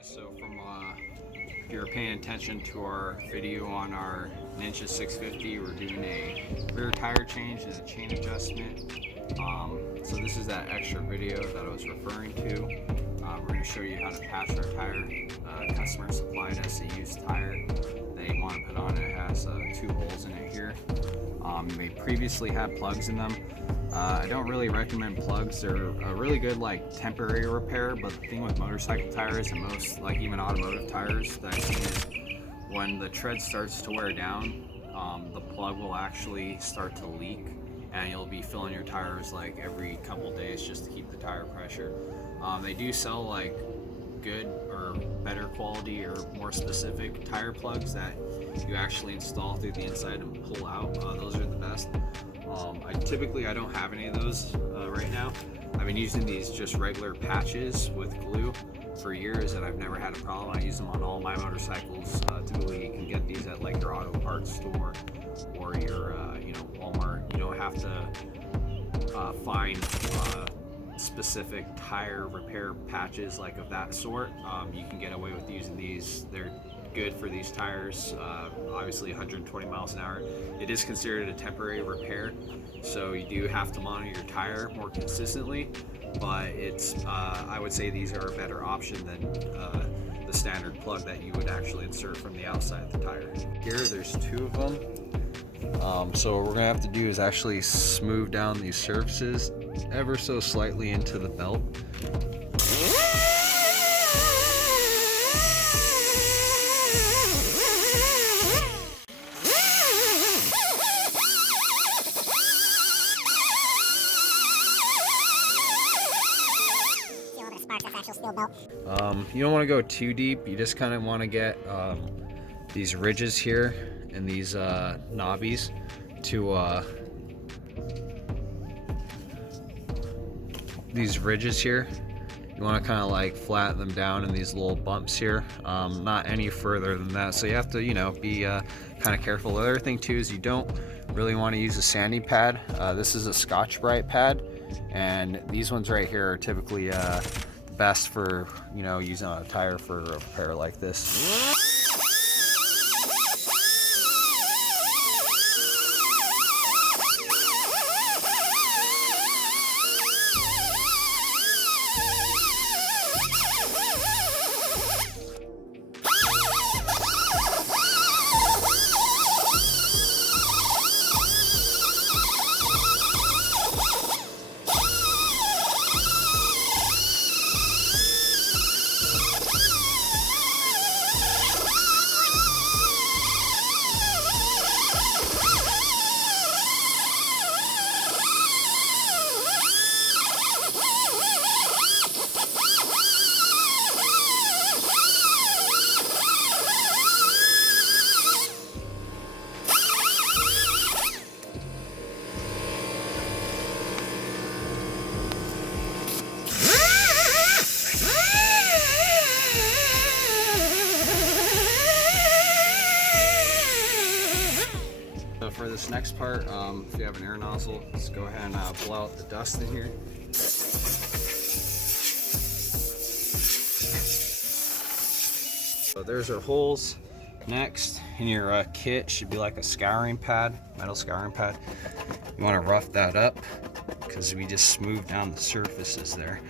So if you're paying attention to our video on our Ninja 650, we're doing a rear tire change and a chain adjustment. So this is that extra video that I was referring to. We're going to show you how to patch our tire. Customer supplied us a used tire they want to put on. It has 2 holes in it here. They previously had plugs in them. I don't really recommend plugs. They're a really good like temporary repair, but the thing with motorcycle tires and most like even automotive tires that I've seen is when the tread starts to wear down, the plug will actually start to leak, and you'll be filling your tires like every couple days just to keep the tire pressure. They do sell like good or better quality or more specific tire plugs that you actually install through the inside and pull out. Those are the best. I don't have any of those right now. I've been using these just regular patches with glue for years, and I've never had a problem. I use them on all my motorcycles. Typically, you can get these at like your auto parts store or your Walmart. You don't have to find specific tire repair patches like of that sort. You can get away with using these. They're good for these tires, obviously 120 miles an hour. It is considered a temporary repair, so you do have to monitor your tire more consistently, but it's I would say these are a better option than the standard plug that you would actually insert from the outside of the tire. Here there's 2 of them, so what we're gonna have to do is actually smooth down these surfaces ever so slightly into the belt. You don't want to go too deep. You just kind of want to get these ridges here and these knobbies to these ridges here. You want to kind of like flatten them down in these little bumps here, not any further than that. So you have to, be kind of careful. The other thing too is you don't really want to use a sanding pad. This is a Scotch-Brite pad, and these ones right here are typically best for using on a tire for a repair like this. For this next part, if you have an air nozzle, just go ahead and blow out the dust in here. So there's our holes. Next, in your kit should be like a scouring pad, metal scouring pad. You want to rough that up because we just smoothed down the surfaces there.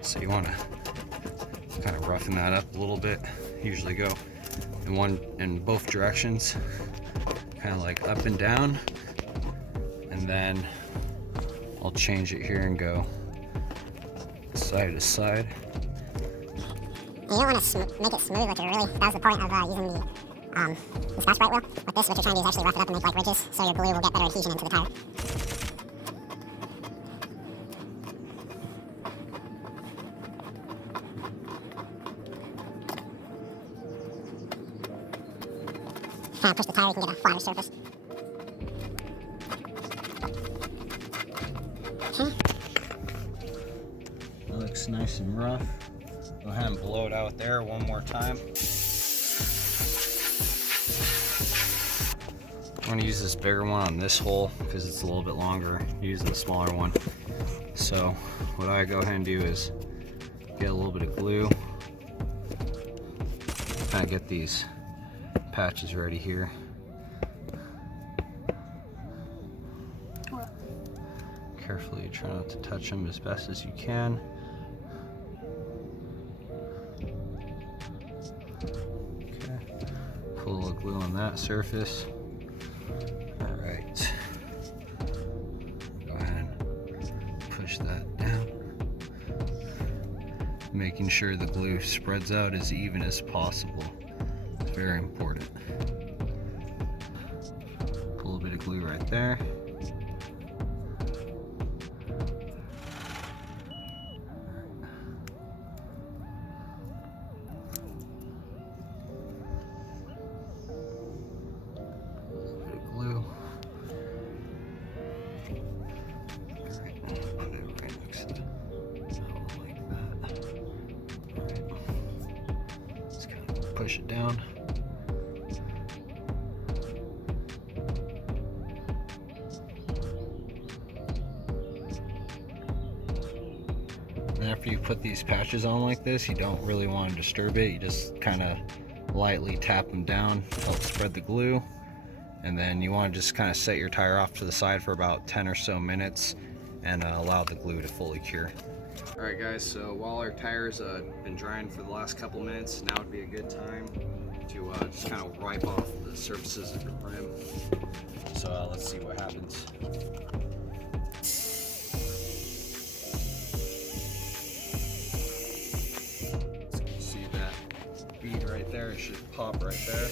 So you want to kind of roughen that up a little bit. Usually go in both directions, kind of like up and down, and then I'll change it here and go side to side. You don't want to make it smooth, that was the point of using the Scotch-Brite wheel. With this, what you're trying to do is actually rough it up and make like ridges, so your glue will get better adhesion into the tire. kind of push the tire, you can get a flatter surface. Okay. That looks nice and rough. Go ahead and blow it out there one more time. I'm going to use this bigger one on this hole because it's a little bit longer using the smaller one. So what I go ahead and do is get a little bit of glue, kind of get these patches ready here. Carefully try not to touch them as best as you can. Okay, put a little glue on that surface. Alright, go ahead and push that down, making sure the glue spreads out as even as possible. It's very important. Put a little bit of glue right there. Glue. Alright, put it right next to the hole like that. Alright, just kind of push it down. And after you put these patches on like this, you don't really want to disturb it. You just kind of lightly tap them down to help spread the glue. And then you want to just kind of set your tire off to the side for about 10 or so minutes and allow the glue to fully cure. Alright guys, so while our tires been drying for the last couple minutes, now would be a good time to just kind of wipe off the surfaces of the rim. So let's see what happens. So you see that bead right there, it should pop right there.